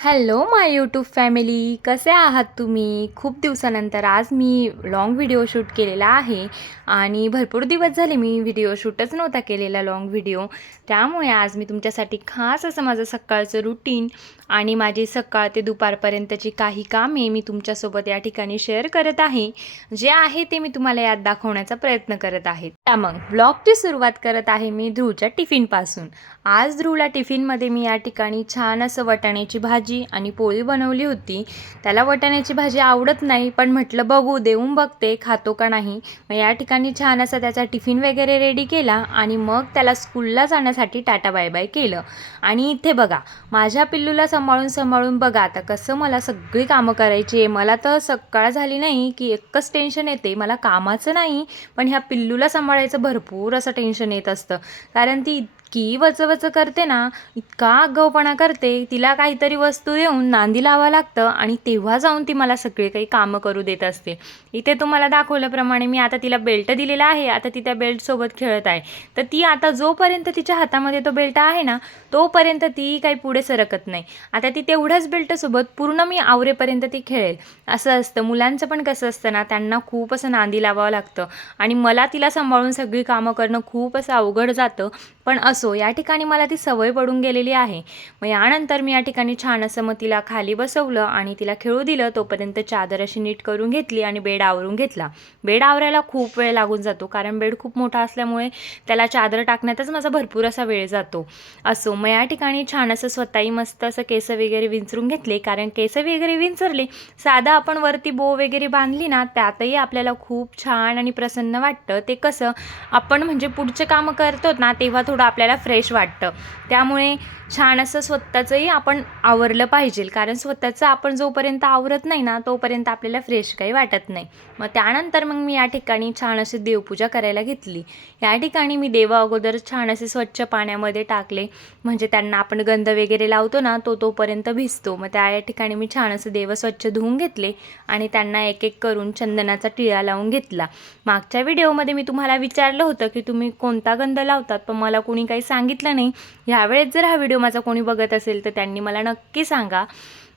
Hello माय YouTube family, कसे आहात तुम्ही? खूप दिवसानंतर आज मी लाँग व्हिडिओ शूट केलेला आहे आणि भरपूर दिवस झाले मी व्हिडिओ शूटच नव्हता केलेला लाँग व्हिडिओ. त्यामुळे आज मी तुमच्यासाठी खास असं माझं सकाळचं रुटीन आणि माझी सकाळ ते दुपारपर्यंतची काही कामे मी तुमच्यासोबत या ठिकाणी शेअर करत आहे. जे आहे ते मी तुम्हाला यात दाखवण्याचा प्रयत्न करत आहे. त्या मग ब्लॉगची सुरुवात करत आहे मी ध्रुवच्या टिफिनपासून. आज ध्रुवला टिफिनमध्ये मी या ठिकाणी छान असं वाटाण्याची भाजी आणि पोळी बनवली होती. त्याला वाटाण्याची भाजी आवडत नाही, पण म्हटलं बघू देऊन बघते खातो का नाही. मग या ठिकाणी छान असा त्याचा टिफिन वगैरे रेडी केला आणि मग त्याला स्कूलला जाण्यासाठी टाटा बाय बाय केलं. आणि इथे बघा, माझ्या पिल्लूला सांभाळून बघा आता कसं मला सगळी कामं करायची आहे. मला तर सकाळ झाली नाही की एकच टेन्शन येते, मला कामाचं नाही पण ह्या पिल्लूला सांभाळायचं भरपूर असं टेन्शन येत असतं. कारण ती इतकी वचवच करते ना, इतका आगाऊपणा करते, तिला काहीतरी वस्तू देऊन नांदी लावावं लागतं आणि तेव्हा जाऊन ती मला सगळे काही कामं करू देत असते. इथे तुम्हाला दाखवल्याप्रमाणे मी आता तिला बेल्ट दिलेला आहे, आता ती त्या बेल्टसोबत खेळत आहे. तर ती आता जोपर्यंत तिच्या हातामध्ये तो बेल्ट आहे ना, तोपर्यंत ती काही पुढे सरकत नाही. आता ती तेवढ्याच बेल्टसोबत पूर्ण मी आवरेपर्यंत ती खेळेल. असं असतं मुलांचं पण. कसं असतं ना, त्यांना खूप असं नांदी लावावं लागतं आणि मला तिला सांभाळून सगळी कामं करणं खूप असं अवघड जातं. पण असो, या ठिकाणी मला ती सवय पडून गेलेली आहे. मग यानंतर मी या ठिकाणी छान असं मग तिला खाली बसवलं आणि तिला खेळू दिलं. तोपर्यंत चादर अशी नीट करून घेतली आणि बेड आवरून घेतला. बेड आवरायला खूप वेळ लागून जातो, कारण बेड खूप मोठा असल्यामुळे त्याला चादर टाकण्यातच माझा भरपूर असा वेळ जातो. असो, मग या ठिकाणी छान असं स्वतःही मस्त असं केस वगैरे विंचरून घेतले, कारण केस वगैरे विंचरले, साधा आपण वरती बो वगैरे बांधली ना, त्यातही आपल्याला खूप छान आणि प्रसन्न वाटतं. ते कसं आपण म्हणजे पुढचे कामं करतो ना, तेव्हा थोडं आपल्याला फ्रेश वाटतं. त्यामुळे छान असं स्वतःचंही आपण आवरलं पाहिजे, कारण स्वतःचं आपण जोपर्यंत आवरत नाही ना, तोपर्यंत आपल्याला फ्रेश काही वाटत नाही. मग त्यानंतर मग मी या ठिकाणी छान अशी देवपूजा करायला घेतली. या ठिकाणी मी देवा अगोदर छान असे स्वच्छ पाण्यामध्ये टाकले, म्हणजे त्यांना आपण गंध वगैरे लावतो ना, तोपर्यंत भिजतो. मग त्या या ठिकाणी मी छान असं देव स्वच्छ धुवून घेतले आणि त्यांना एक एक करून चंदनाचा टिळा लावून घेतला. मागच्या व्हिडिओमध्ये मी तुम्हाला विचारलं होतं की तुम्ही कोणता गंध लावतात, पण मला कोणी काही सांगितलं नाही. ह्यावेळेस जर हा व्हिडिओ माझा कोणी बघत असेल तर त्यांनी मला नक्की सांगा.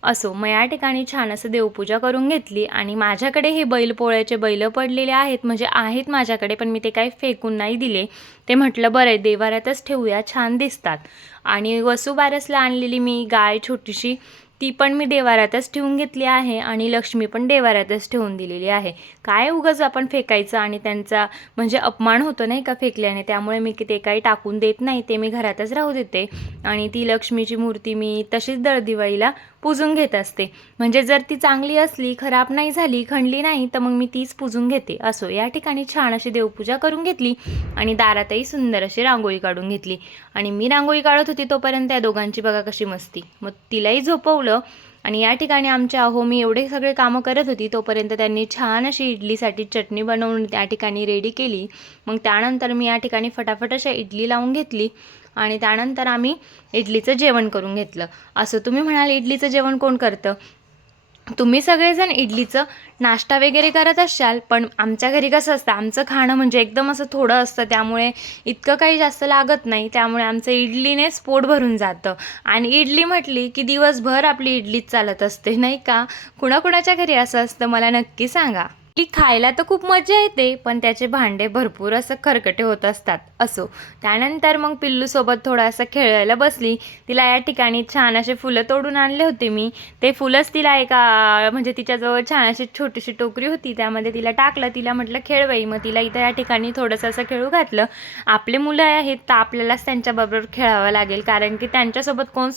असो, मग या ठिकाणी छान असं देवपूजा करून घेतली आणि माझ्याकडे हे बैलपोळ्याचे बैल पडलेले आहेत, म्हणजे आहेत माझ्याकडे, पण मी ते काही फेकून नाही दिले. ते म्हटलं बरं आहे देवाऱ्यातच ठेवूया, छान दिसतात. आणि वसुबारसला आणलेली मी गाय छोटीशी, ती पण मी देवाऱ्यातच ठेवून घेतली आहे आणि लक्ष्मी पण देवाऱ्यातच ठेवून दिलेली आहे. काय उगाच आपण फेकायचं आणि त्यांचा म्हणजे अपमान होतो नाही का फेकल्याने, त्यामुळे मी ते काही टाकून देत नाही, ते मी घरातच राहू देते. आणि ती लक्ष्मीची मूर्ती मी तशीच दर दिवाळीला पूजून घेत असते. म्हणजे जर ती चांगली असली, खराब नाही झाली, खणली नाही, तर मग मी तीच पूजून घेते. असो, या ठिकाणी छान अशी देवपूजा करून घेतली आणि दारातही सुंदर अशी रांगोळी काढून घेतली. आणि मी रांगोळी काढत होती तोपर्यंत त्या दोघांची बघा कशी मस्ती. मग तिलाही झोपवलं आणि या ठिकाणी आमच्या मी एवढे सगळे कामं करत होती तोपर्यंत त्यांनी छान अशी इडलीसाठी चटणी बनवून त्या ठिकाणी रेडी केली. मग त्यानंतर मी या ठिकाणी फटाफट अशा इडली लावून घेतली आणि त्यानंतर आम्ही इडलीचं जेवण करून घेतलं. असं तुम्ही म्हणाल इडलीचं जेवण कोण करतं? तुम्ही सगळेजण इडलीचं नाश्ता वगैरे करत असाल, पण आमच्या घरी कसं असतं, आमचं खाणं म्हणजे एकदम असं थोडं असतं, त्यामुळे इतकं काही जास्त लागत नाही. त्यामुळे आमचं इडलीनेच पोट भरून जातं. आणि इडली म्हटली की दिवसभर आपली इडलीच चालत असते नाही का? कुणाकुणाच्या घरी असं असतं मला नक्की सांगा. इडली खायला तर खूप मजा येते, पण त्याचे भांडे भरपूर असं खरकटे होत असतात. असो, त्यानंतर मग पिल्लूसोबत थोडं असं खेळायला बसली. तिला या ठिकाणी छान असे फुलं तोडून आणले होते मी. ते फुलंच तिला एका म्हणजे तिच्याजवळ छान अशी छोटीशी टोकरी होती, त्यामध्ये तिला टाकलं. तिला म्हटलं खेळ बाई. मग तिला इथं या ठिकाणी थोडंसं असं खेळू घातलं. आपले मुलं आहेत तर आपल्यालाच त्यांच्याबरोबर खेळावं लागेल, कारण की त्यांच्यासोबत कोण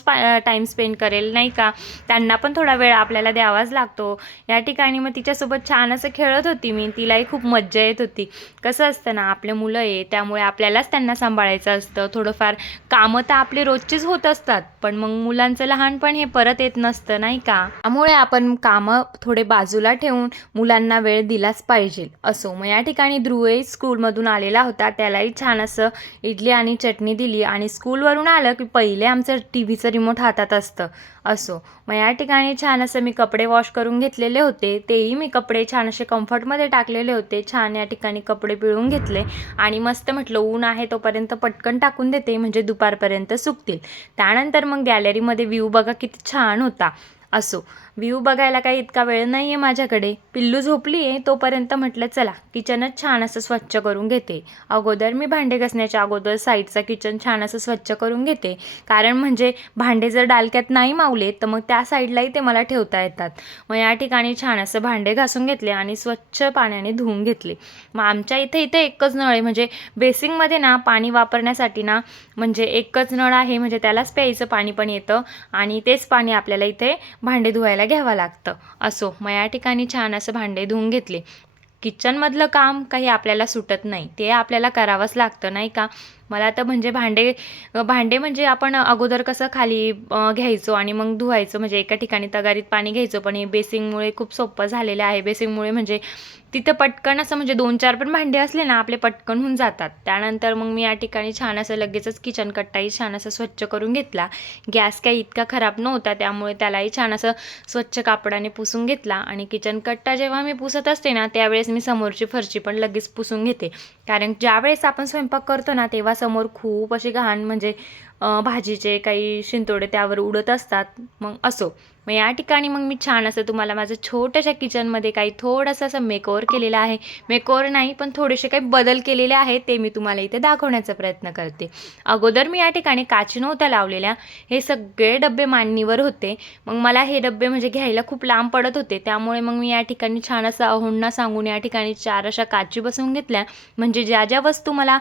टाईम स्पेंड करेल नाही का? त्यांना पण थोडा वेळ आपल्याला द्यावाच लागतो. या ठिकाणी मग तिच्यासोबत छान असं खेळत होती मी. तिलाही खूप मज्जा येत होती. कसं असतं ना, आपले मुलं आहे त्यामुळे आपल्यालाच त्यांना सांभाळायचं असतं. थोडंफार कामं तर आपली रोजचीच होत असतात, पण मग मुलांचं लहानपण हे परत येत नसतं नाही का? त्यामुळे आपण कामं थोडे बाजूला ठेवून मुलांना वेळ दिलाच पाहिजे. असो, मग या ठिकाणी ध्रुवही स्कूलमधून आलेला होता. त्यालाही छान असं इडली आणि चटणी दिली आणि स्कूलवरून आलं की पहिले आमचं TV चं रिमोट हातात असतं. असो. मग या ठिकाणी छान असं मी कपडे वॉश करून घेतलेले होते, तेही मी कपडे छान असे कम्फर्टमध्ये टाकलेले होते. छान या ठिकाणी कपडे पिळून घेतले आणि मस्त म्हटलं ऊन आहे तोपर्यंत पटकन टाकून देते म्हणजे दुपारपर्यंत सुकतील. त्यानंतर मग गॅलरीमध्ये व्ह्यू बघा किती छान होता. असो, व्ह्यू बघायला काही इतका वेळ नाही आहे माझ्याकडे. पिल्लू झोपली आहे तोपर्यंत म्हटलं चला किचनच छान असं स्वच्छ करून घेते. अगोदर मी भांडे घासण्याच्या अगोदर साईडचा किचन छान असं स्वच्छ करून घेते, कारण म्हणजे भांडे जर डालक्यात नाही मावले तर मग त्या साईडलाही ते मला ठेवता येतात. मग या ठिकाणी छान असं भांडे घासून घेतले आणि स्वच्छ पाण्याने धुवून घेतले. मग आमच्या इथे एकच नळ आहे, म्हणजे बेसिंगमध्ये ना पाणी वापरण्यासाठी ना म्हणजे एकच नळ आहे, म्हणजे त्यालाच प्यायचं पाणी पण येतं आणि तेच पाणी आपल्याला इथे भांडे धुवायला घ्यावं लागतं. असो, मग या ठिकाणी छान असं भांडे धुवून घेतले. किचनमधलं काम काही आपल्याला सुटत नाही, ते आपल्याला करावंच लागतं नाही का. मला तर म्हणजे भांडे म्हणजे आपण अगोदर कसं खाली घ्यायचो आणि मग धुवायचं, म्हणजे एका ठिकाणी तगारीत पाणी घ्यायचो, पण हे बेसिंगमुळे खूप सोपं झालेलं आहे. बेसिंगमुळे म्हणजे तिथं पटकन असं म्हणजे 2-4 पण भांडे असले ना आपले पटकन होऊन जातात. त्यानंतर मग मी या ठिकाणी छान असं लगेचच किचन कट्टाही छान असं स्वच्छ करून घेतला. गॅस काही इतका खराब नव्हता त्यामुळे त्यालाही छान असं स्वच्छ कापडाने पुसून घेतला आणि किचन कट्टा जेव्हा मी पुसत असते ना त्यावेळेस मी समोरची फरशी पण लगेच पुसून घेते, कारण ज्यावेळेस आपण स्वयंपाक करतो ना तेव्हा समोर खूप अशी घाण म्हणजे भाजीचे काही शिंतोडे त्यावर उडत असतात. मग असो, मग या ठिकाणी मग मी छान असं तुम्हाला माझं छोट्याशा किचनमध्ये काही थोडंसं असं मेकओव्हर केलेलं आहे. मेकओव्हर नाही पण थोडेसे काही बदल केलेले आहेत ते मी तुम्हाला इथे दाखवण्याचा प्रयत्न करते. अगोदर मी या ठिकाणी काच नव्हत्या लावलेल्या, हे सगळे डबे मांडणीवर होते. मग मला हे डबे म्हणजे घ्यायला खूप लांब पडत होते, त्यामुळे मग मी या ठिकाणी छान असं अहोंना सांगून या ठिकाणी 4 अशा काची बसवून घेतल्या, म्हणजे ज्या ज्या वस्तू मला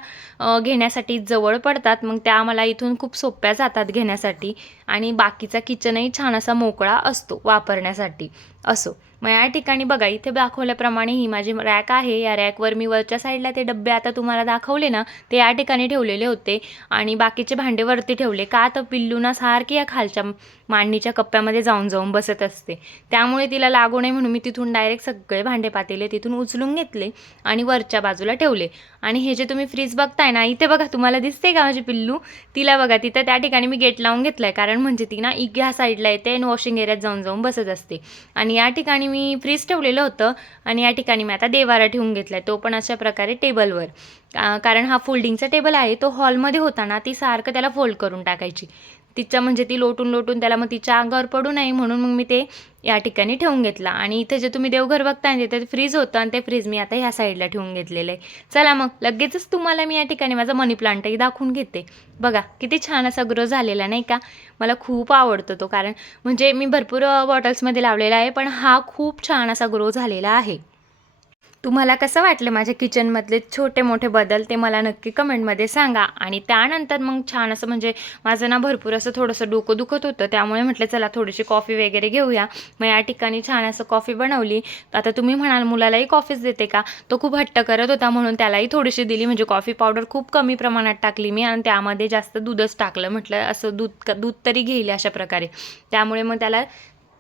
घेण्यासाठी जवळ पडतात मग त्या मला इथून खूप सोप्या जातात घेण्यासाठी आणि बाकीचा किचनही छान असा मोकळा असतो वापरण्यासाठी. असो, मग या ठिकाणी बघा इथे दाखवल्याप्रमाणे ही माझी रॅक आहे. या रॅकवर मी वरच्या साईडला ते डबे आता तुम्हाला दाखवले ना ते या ठिकाणी ठेवलेले होते आणि बाकीचे भांडे वरती ठेवले. का तर पिल्लू ना सारखी या खालच्या मांडणीच्या कप्प्यामध्ये जाऊन जाऊन बसत असते, त्यामुळे तिला लागू नये म्हणून मी तिथून डायरेक्ट सगळे भांडे पातेले तिथून उचलून घेतले आणि वरच्या बाजूला ठेवले. आणि हे जे तुम्ही फ्रीज बघताय ना इथे बघा, तुम्हाला दिसते का माझी पिल्लू, तिला बघा तिथं त्या ठिकाणी मी गेट लावून घेतलाय, कारण म्हणजे ती ना ह्या साईडला येते आणि वॉशिंग एरियात जाऊन जाऊन बसत असते. आणि या ठिकाणी मी फ्रीज ठेवलेलं होतं आणि या ठिकाणी मी आता देवारा ठेवून घेतलाय, तो पण अशा प्रकारे टेबलवर. कारण हा फोल्डिंगचा टेबल आहे, तो हॉलमध्ये होता ना ती सारखं त्याला फोल्ड करून टाकायची, तिच्या म्हणजे ती लोटून लोटून त्याला मग तिच्या अंगावर पडू नये म्हणून मग मी ते या ठिकाणी ठेवून घेतला. आणि इथे जे तुम्ही देवघर बघताय तिथे फ्रीज होतं आणि ते फ्रीज मी आता ह्या साईडला ठेवून घेतलेलं आहे. चला मग लगेचच तुम्हाला मी या ठिकाणी माझा मनी प्लांटही दाखवून घेते. बघा किती छान असा ग्रो झालेला नाही का. मला खूप आवडतो तो, कारण म्हणजे मी भरपूर बॉटल्समध्ये लावलेला आहे पण हा खूप छान असा ग्रो झालेला आहे. तुम्हाला कसं वाटलं माझ्या किचनमधले छोटे मोठे बदल ते मला नक्की कमेंटमध्ये सांगा. आणि त्यानंतर मग छान असं म्हणजे माझं ना भरपूर असं थोडंसं डोकं दुखत होतं, त्यामुळे म्हटलं चला थोडीशी कॉफी वगैरे घेऊया. मग या ठिकाणी छान असं कॉफी बनवली. आता तुम्ही म्हणाल मुलालाही कॉफीच देते का, तो खूप हट्ट करत होता म्हणून त्यालाही थोडीशी दिली. म्हणजे कॉफी पावडर खूप कमी प्रमाणात टाकली मी आणि त्यामध्ये जास्त दूधच टाकलं, म्हटलं असं दूध तरी घेईल अशा प्रकारे. त्यामुळे मग त्याला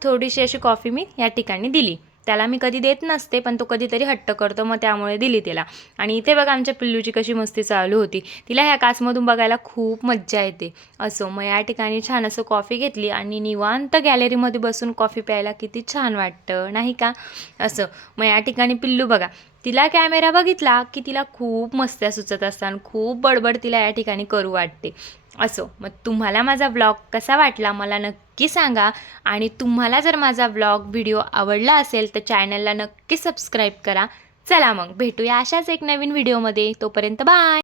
थोडीशी अशी कॉफी मी या ठिकाणी दिली. त्याला मी कधी देत नसते पण तो कधीतरी हट्ट करतो, मग त्यामुळे दिली त्याला. आणि इथे बघा आमच्या पिल्लूची कशी मस्ती चालू होती, तिला ह्या काचमधून बघायला खूप मज्जा येते. असो, मग या ठिकाणी छान असं कॉफी घेतली आणि निवांत गॅलरीमध्ये बसून कॉफी प्यायला किती छान वाटतं नाही का. असं, मग या ठिकाणी पिल्लू बघा, तिला कॅमेरा बघितला की तिला खूप मस्त्या सुचत असतात, खूप बडबड तिला या ठिकाणी करू वाटते. असो, मग तुम्हाला माझा व्लॉग कसा वाटला मला नक्की सांगा. आणि तुम्हाला जर माझा व्हिडिओ आवडला असेल तर चॅनलला नक्की सबस्क्राईब करा. चला मग भेटूया अशाच एक नवीन व्हिडिओमध्ये, तोपर्यंत बाय.